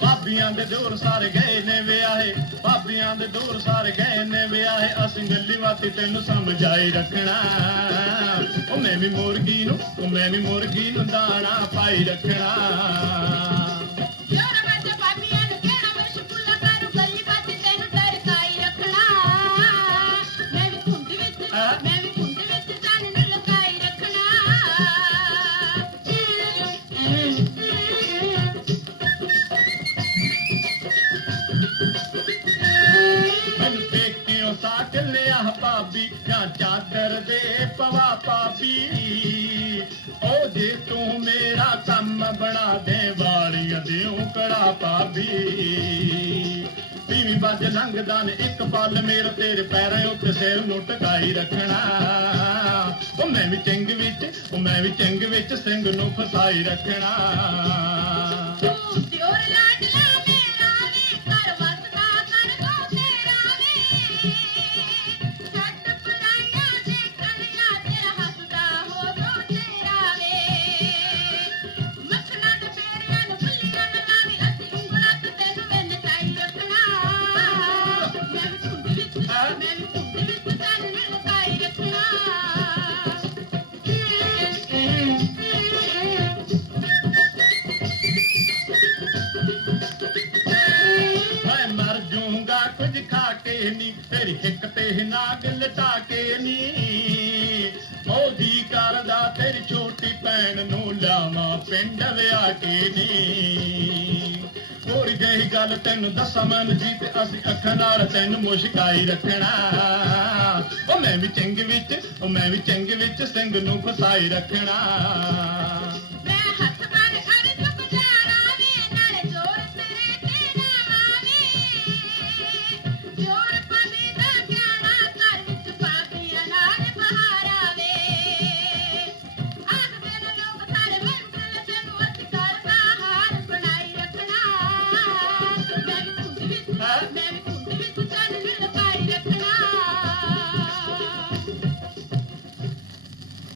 ਭਾਬੀਆਂ ਦੇ ਦੂਰ ਸਾਰੇ ਗਏ ਨੇ ਵਿਆਹੇ ਭਾਬੀਆਂ ਦੇ ਦੂਰ ਸਾਰੇ ਗਏ ਨੇ ਵਿਆਹੇ, ਅਸੀਂ ਗੱਲੀ ਬਾਤੀ ਤੈਨੂੰ ਸਮਝਾਈ ਰੱਖਣਾ। ਉਹ ਮੈਂ ਵੀ ਮੁਰਗੀ ਨੂੰ ਉਹ ਮੈਂ ਵੀ ਮੁਰਗੀ ਨੂੰ ਦਾਣਾ ਪਾਈ ਰੱਖਣਾ। ਮੈਨੂੰ ਪੇਕਿਓ ਸਾਕ ਲਿਆ ਭਾਬੀ, ਜਾਂ ਚਾਦਰ ਦੇ ਪਵਾ ਭਾਬੀ। ਉਹ ਜੇ ਤੂੰ ਮੇਰਾ ਕੰਮ ਬਣਾ ਦੇ, ਵਾਲੀਆਂ ਦਿਉ ਕੜਾ ਭਾਬੀ। ਤੀਵੀਂ ਬੱਜ ਲੰਘਦਾ ਨੇ, ਇੱਕ ਪਲ ਮੇਰੇ ਤੇਰੇ ਪੈਰਾਂ ਉੱਤੇ ਸਿਰ ਨੂੰ ਟਕਾਈ ਰੱਖਣਾ। ਉਹ ਮੈਂ ਵੀ ਚੰਗ ਵਿੱਚ ਉਹ ਮੈਂ ਵੀ ਚੰਗ ਵਿੱਚ ਸਿੰਘ ਨੂੰ ਫਸਾਈ ਰੱਖਣਾ। ਨੀ ਤੇਰੀ ਹਿੱਕ ਤੇ ਨਾਗ ਲਟਾ ਕੇ ਨੀ। ਉਹ ਕਰਦਾ ਤੇਰੀ ਛੋਟੀ ਭੈਣ ਨੂੰ ਲਾਵਾਂ ਪਿੰਡ ਵਿਆ ਕੇ ਨੀ। ਥੋੜੀ ਗੱਲ ਤੈਨੂੰ ਦੱਸਾਂ ਮਨ ਜੀ ਤੇ ਅਸੀਂ ਅੱਖਾਂ ਨਾਲ ਤੈਨੂੰ ਮੁਸ਼ਕਾਈ ਰੱਖਣਾ। ਉਹ ਮੈਂ ਵੀ ਚੰਗ ਵਿੱਚ, ਉਹ ਮੈਂ ਵੀ ਚੰਗ ਵਿੱਚ ਸਿੰਘ ਨੂੰ ਫਸਾਈ ਰੱਖਣਾ।